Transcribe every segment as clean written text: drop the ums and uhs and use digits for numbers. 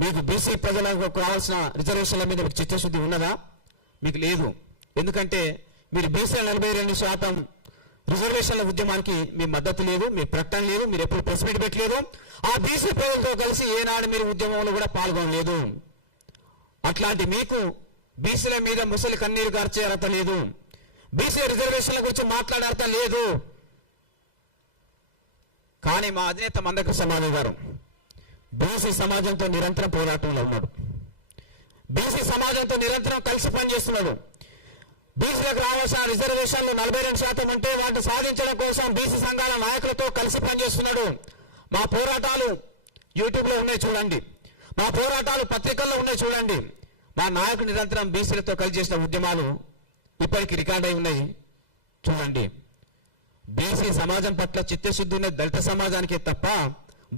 మీకు బీసీ ప్రజలకు కావాల్సిన రిజర్వేషన్ల మీద మీకు చిత్తశుద్ధి ఉన్నదా? మీకు లేదు. ఎందుకంటే మీరు బీసీల 42% రిజర్వేషన్ల ఉద్యమానికి మీ మద్దతు లేదు, మీ ప్రకటన లేదు, మీరు ఎప్పుడు ప్రెస్ మీట్ పెట్టలేదు. ఆ బీసీ ప్రజలతో కలిసి ఏనాడు మీరు ఉద్యమంలో కూడా పాల్గొనలేదు. అట్లాంటి మీకు బీసీల మీద ముసలి కన్నీరు గార్చే అర్హత లేదు, బీసీ రిజర్వేషన్ల గురించి మాట్లాడే అర్హత లేదు. కానీ మా అధినేత మందకృష్ణ మాధవ్ గారు బీసీ సమాజంతో నిరంతరం పోరాటంలో ఉన్నాడు, బీసీ సమాజంతో నిరంతరం కలిసి పనిచేస్తున్నాడు. బీసీలకు రావాల్సిన రిజర్వేషన్లు 42% ఉంటే వాటిని సాధించడం కోసం బీసీ సంఘాల నాయకులతో కలిసి పనిచేస్తున్నాడు. మా పోరాటాలు యూట్యూబ్లో ఉన్నాయి చూడండి, మా పోరాటాలు పత్రికల్లో ఉన్నాయి చూడండి. మా నాయకుడు నిరంతరం బీసీలతో కలిసి చేసిన ఉద్యమాలు ఇప్పటికీ రికార్డ్ అయి ఉన్నాయి చూడండి. బీసీ సమాజం పట్ల చిత్తశుద్ధి ఉన్న దళిత సమాజానికే తప్ప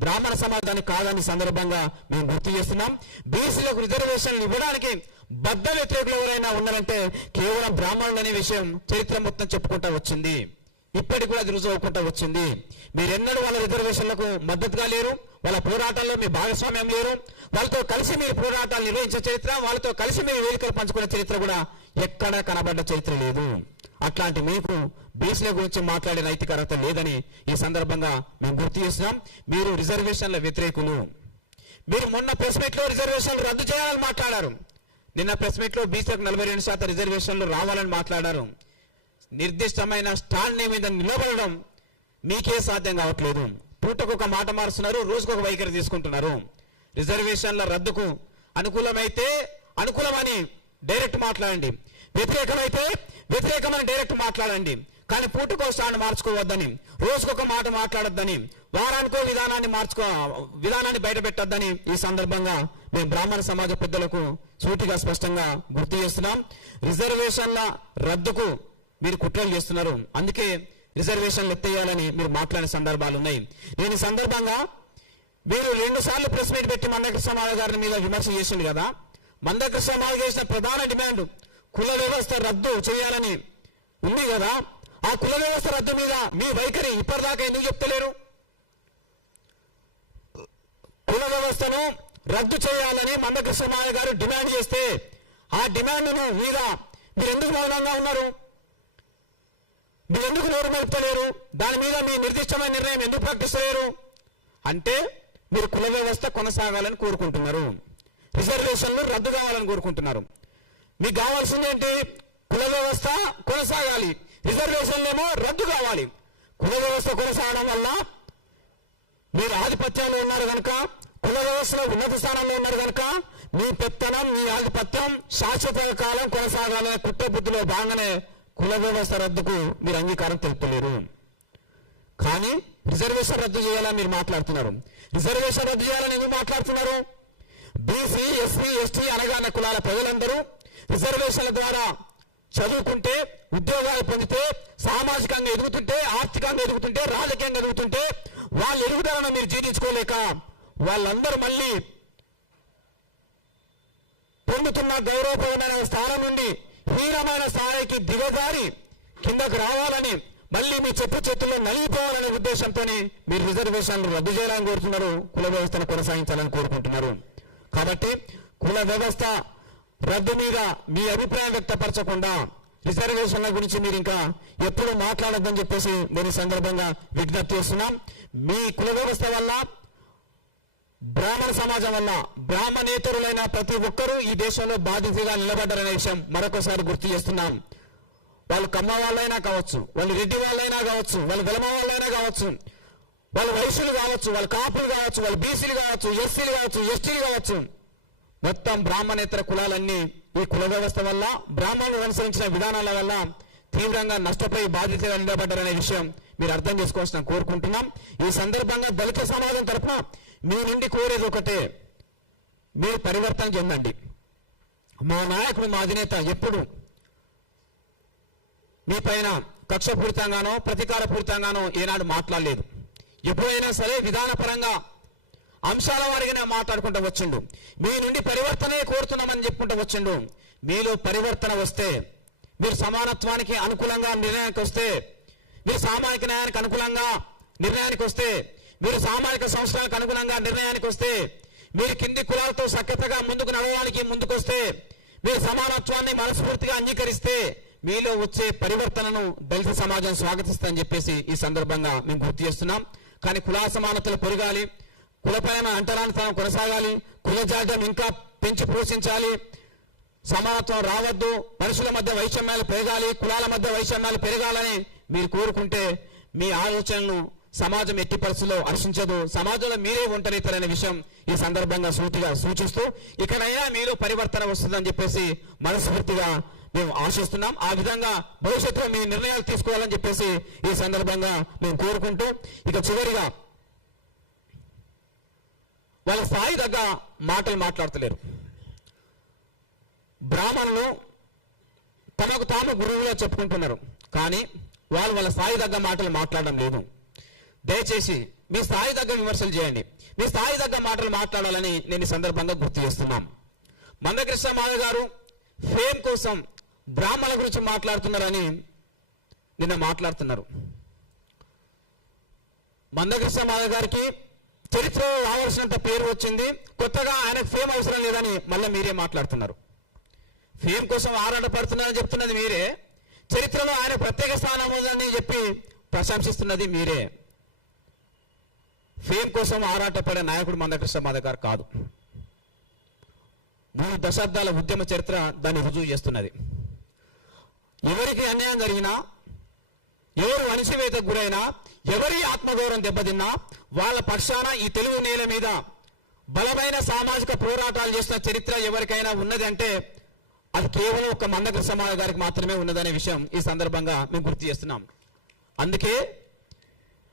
బ్రాహ్మణ సమాజానికి కాదని సందర్భంగా మేము గుర్తు చేస్తున్నాం. బీసీలకు రిజర్వేషన్లు ఇవ్వడానికి బద్ద వ్యతిరేకులు ఎవరైనా ఉన్నారంటే కేవలం బ్రాహ్మణులు అనే విషయం చరిత్ర మొత్తం చెప్పుకుంటా వచ్చింది, ఇప్పటికి కూడా అది రుజువు అవుకుంటా వచ్చింది. మీరెన్నడూ వాళ్ళ రిజర్వేషన్లకు మద్దతుగా లేరు, వాళ్ళ పోరాటాల్లో మీ భాగస్వామ్యం లేరు. వాళ్ళతో కలిసి మీరు పోరాటాలు నిర్వహించే చరిత్ర, వాళ్ళతో కలిసి మీరు వేదికలు పంచుకునే చరిత్ర కూడా ఎక్కడా కనబడ్డ చరిత్ర లేదు. అట్లాంటి మీకు బీసీల గురించి మాట్లాడే నైతిక అర్హత లేదని ఈ సందర్భంగా మేము గుర్తు చేస్తున్నాం. మీరు రిజర్వేషన్ల వ్యతిరేకులు. మీరు మొన్న ప్రెస్ మీట్లో రిజర్వేషన్లు రద్దు చేయాలని మాట్లాడారు, నిన్న ప్రెస్ మీట్లో బీసీలకు 42% రిజర్వేషన్లు రావాలని మాట్లాడారు. నిర్దిష్టమైన స్టాండ్ మీద నిలబడడం మీకే సాధ్యం కావట్లేదు. పూటకు ఒక మాట మారుస్తున్నారు, రోజుకు ఒక వైఖరి తీసుకుంటున్నారు. రిజర్వేషన్ల రద్దుకు అనుకూలమైతే అనుకూలమని డైరెక్ట్ మాట్లాడండి, వ్యతిరేకమైతే వ్యతిరేకమని డైరెక్ట్ మాట్లాడండి. కానీ పూటకో స్టాండ్ మార్చుకోవద్దని, రోజుకొక మాట మాట్లాడొద్దని, వారానికో విధానాన్ని బయట పెట్టొద్దని ఈ సందర్భంగా మేము బ్రాహ్మణ సమాజ పెద్దలకు సూటిగా స్పష్టంగా గుర్తు చేస్తున్నాం. రిజర్వేషన్ల రద్దుకు మీరు కుట్రలు చేస్తున్నారు, అందుకే రిజర్వేషన్లు ఎత్తేయాలని మీరు మాట్లాడిన సందర్భాలు ఉన్నాయి. నేను ఈ సందర్భంగా మీరు 2 సార్లు ప్రెస్ మీట్ పెట్టి మందకృష్ణ మాధవ్ గారి మీద విమర్శ చేసింది కదా. మందకృష్ణ మాధవ్ చేసిన ప్రధాన డిమాండ్ కుల వ్యవస్థ రద్దు చేయాలని ఉంది కదా. ఆ కుల వ్యవస్థ రద్దు మీద మీ వైఖరి ఇప్పటిదాకా ఎందుకు చెప్తలేరు? కుల వ్యవస్థను రద్దు చేయాలని మందకృష్ణ మాధవ్ గారు డిమాండ్ చేస్తే ఆ డిమాండ్ను మీద మీరు ఎందుకు మౌనంగా ఉన్నారు? మీరు ఎందుకు నోరు మెలుపుతలేరు? దాని మీద మీ నిర్దిష్టమైన నిర్ణయం ఎందుకు ప్రకటిస్తలేరు? అంటే మీరు కుల వ్యవస్థ కొనసాగాలని కోరుకుంటున్నారు, రిజర్వేషన్లు రద్దు కావాలని కోరుకుంటున్నారు. మీకు కావాల్సింది ఏంటి? కుల వ్యవస్థ కొనసాగాలి, రిజర్వేషన్లు ఏమో రద్దు కావాలి. కుల వ్యవస్థ కొనసాగడం వల్ల మీరు ఆధిపత్యాలు ఉన్నారు కనుక, కుల వ్యవస్థలో ఉన్నత స్థానంలో ఉన్నారు కనుక మీ పెత్తనం, మీ ఆధిపత్యం శాశ్వత కాలం కొనసాగాలనే కుట్ర బుద్ధిలో భాగంగానే కుల వ్యవస్థ రద్దుకు మీరు అంగీకారం తెలుపలేరు. కానీ రిజర్వేషన్ రద్దు చేయాలని మీరు మాట్లాడుతున్నారు. రిజర్వేషన్ రద్దు చేయాలని ఎందుకు మాట్లాడుతున్నారు? బీసీ, ఎస్సీ, ఎస్టీ అనగానే కులాల ప్రజలందరూ రిజర్వేషన్ల ద్వారా చదువుకుంటే, ఉద్యోగాలు పొందితే, సామాజికంగా ఎదుగుతుంటే, ఆర్థికంగా ఎదుగుతుంటే, రాజకీయంగా ఎదుగుతుంటే వాళ్ళ ఎదుగుదలను మీరు జీర్ణించుకోలేక వాళ్ళందరూ మళ్ళీ పొందుతున్న గౌరవప్రదమైన స్థానం నుండి హీనమైన స్థాయికి దిగజారి కిందకు రావాలని, మళ్ళీ మీ చెట్టులో నలిగిపోవాలనే ఉద్దేశంతో మీరు రిజర్వేషన్లు రద్దు చేయాలని కోరుతున్నారు, కుల వ్యవస్థను కొనసాగించాలని కోరుకుంటున్నారు. కాబట్టి కుల వ్యవస్థ రద్దు మీద మీ అభిప్రాయం వ్యక్తపరచకుండా రిజర్వేషన్ల గురించి మీరు ఇంకా ఎప్పుడు మాట్లాడొద్దని చెప్పేసి నేను సందర్భంగా విజ్ఞప్తి చేస్తున్నాం. మీ కుల వ్యవస్థ వల్ల, బ్రాహ్మణ సమాజం వల్ల బ్రాహ్మణేతరులైన ప్రతి ఒక్కరూ ఈ దేశంలో బాధితులుగా నిలబడ్డారనే విషయం మరొకసారి గుర్తు చేస్తున్నాం. వాళ్ళు కమ్మ వాళ్ళైనా కావచ్చు, వాళ్ళు రెడ్డి వాళ్ళైనా కావచ్చు, వాళ్ళు వెలమ వాళ్ళైనా కావచ్చు, వాళ్ళు వైశ్యులు కావచ్చు, వాళ్ళు కాపులు కావచ్చు, వాళ్ళు బీసీలు కావచ్చు, ఎస్సీలు కావచ్చు, ఎస్టీలు కావచ్చు, మొత్తం బ్రాహ్మణేతర కులాలన్నీ ఈ కుల వ్యవస్థ వల్ల, బ్రాహ్మణులు అనుసరించిన విధానాల వల్ల తీవ్రంగా నష్టపోయి బాధితులుగా నిలబడ్డారనే విషయం మీరు అర్థం చేసుకోవాల్సిన కోరుకుంటున్నాం. ఈ సందర్భంగా దళిత సమాజం తరఫున మీ నుండి కోరేది ఒకటే, మీరు పరివర్తన చెందండి. మా నాయకుడు, మా అధినేత ఎప్పుడు మీ పైన కక్షపూరితంగానో ప్రతీకారపూరితంగానో ఏనాడు మాట్లాడలేదు. ఎప్పుడైనా సరే విధానపరంగా అంశాల వారిగానే మాట్లాడుకుంటూ వచ్చిండు. మీ నుండి పరివర్తనే కోరుతున్నామని చెప్పుకుంటూ వచ్చిండు. మీలో పరివర్తన వస్తే, మీరు సమానత్వానికి అనుకూలంగా నిర్ణయానికి వస్తే, మీరు సామాజిక న్యాయానికి అనుకూలంగా నిర్ణయానికి వస్తే, మీరు సామాజిక సంస్థలకు అనుగుణంగా నిర్ణయానికి వస్తే, మీరు కింది కులాలతో సఖ్యతగా ముందుకు నడవడానికి ముందుకొస్తే, మీరు సమానత్వాన్ని మనస్ఫూర్తిగా అంగీకరిస్తే మీలో వచ్చే పరివర్తనను దళిత సమాజం స్వాగతిస్తుందని చెప్పేసి ఈ సందర్భంగా మేము గుర్తు చేస్తున్నాం. కానీ కుల సమానతలు పెరగాలి, కులపైన అంటరానితనం కొనసాగాలి, కుల జాడ్యం ఇంకా పెంచి పోషించాలి, సమానత్వం రావద్దు, మనుషుల మధ్య వైషమ్యాలు పెరగాలి, కులాల మధ్య వైషమ్యాలు పెరగాలని మీరు కోరుకుంటే మీ ఆలోచనలు సమాజం ఎట్టి పరిస్థితుల్లో హర్షించదు. సమాజంలో మీరే ఒంటరితరనే విషయం ఈ సందర్భంగా సూటిగా సూచిస్తూ ఇకనైనా మీలో పరివర్తన వస్తుందని చెప్పేసి మనస్ఫూర్తిగా మేము ఆశిస్తున్నాం. ఆ విధంగా భవిష్యత్తులో మీ నిర్ణయాలు తీసుకోవాలని చెప్పేసి ఈ సందర్భంగా మేము కోరుకుంటూ, ఇక చివరిగా వాళ్ళ స్థాయి తగ్గ మాటలు మాట్లాడతలేరు. బ్రాహ్మణులు తమకు తాము గురువుగా చెప్పుకుంటున్నారు, కానీ వాళ్ళు వాళ్ళ స్థాయి తగ్గ మాటలు మాట్లాడడం లేదు. దయచేసి మీ స్థాయి తగ్గ విమర్శలు చేయండి, మీ స్థాయి తగ్గ మాటలు మాట్లాడాలని నేను ఈ సందర్భంగా గుర్తు చేస్తున్నాం. మందకృష్ణ మాధవ్ గారు ఫేమ్ కోసం బ్రాహ్మణుల గురించి మాట్లాడుతున్నారని నిన్న మాట్లాడుతున్నారు. మందకృష్ణ మాధవ్ గారికి చరిత్రలో రావాల్సినంత పేరు వచ్చింది, కొత్తగా ఆయనకు ఫేమ్ అవసరం లేదని మళ్ళీ మీరే మాట్లాడుతున్నారు. ఫేమ్ కోసం ఆరాటపడుతున్నారని చెప్తున్నది మీరే, చరిత్రలో ఆయన ప్రత్యేక స్థానం ఉందని చెప్పి ప్రశంసిస్తున్నది మీరే. ఫేమ్ కోసం ఆరాటపడే నాయకుడు మందకృష్ణ మాధవ్ గారు కాదు. 3 దశాబ్దాల ఉద్యమ చరిత్ర దాన్ని రుజువు చేస్తున్నది. ఎవరికి అన్యాయం జరిగినా, ఎవరు అణిచివేతకు గురైనా, ఎవరి ఆత్మగౌరవం దెబ్బతిన్నా వాళ్ళ పక్షాన ఈ తెలుగు నేల మీద బలమైన సామాజిక పోరాటాలు చేస్తున్న చరిత్ర ఎవరికైనా ఉన్నది అంటే అది కేవలం ఒక మందకృష్ణ మాధవ్ గారికి మాత్రమే ఉన్నదనే విషయం ఈ సందర్భంగా మేము గుర్తు చేస్తున్నాం. అందుకే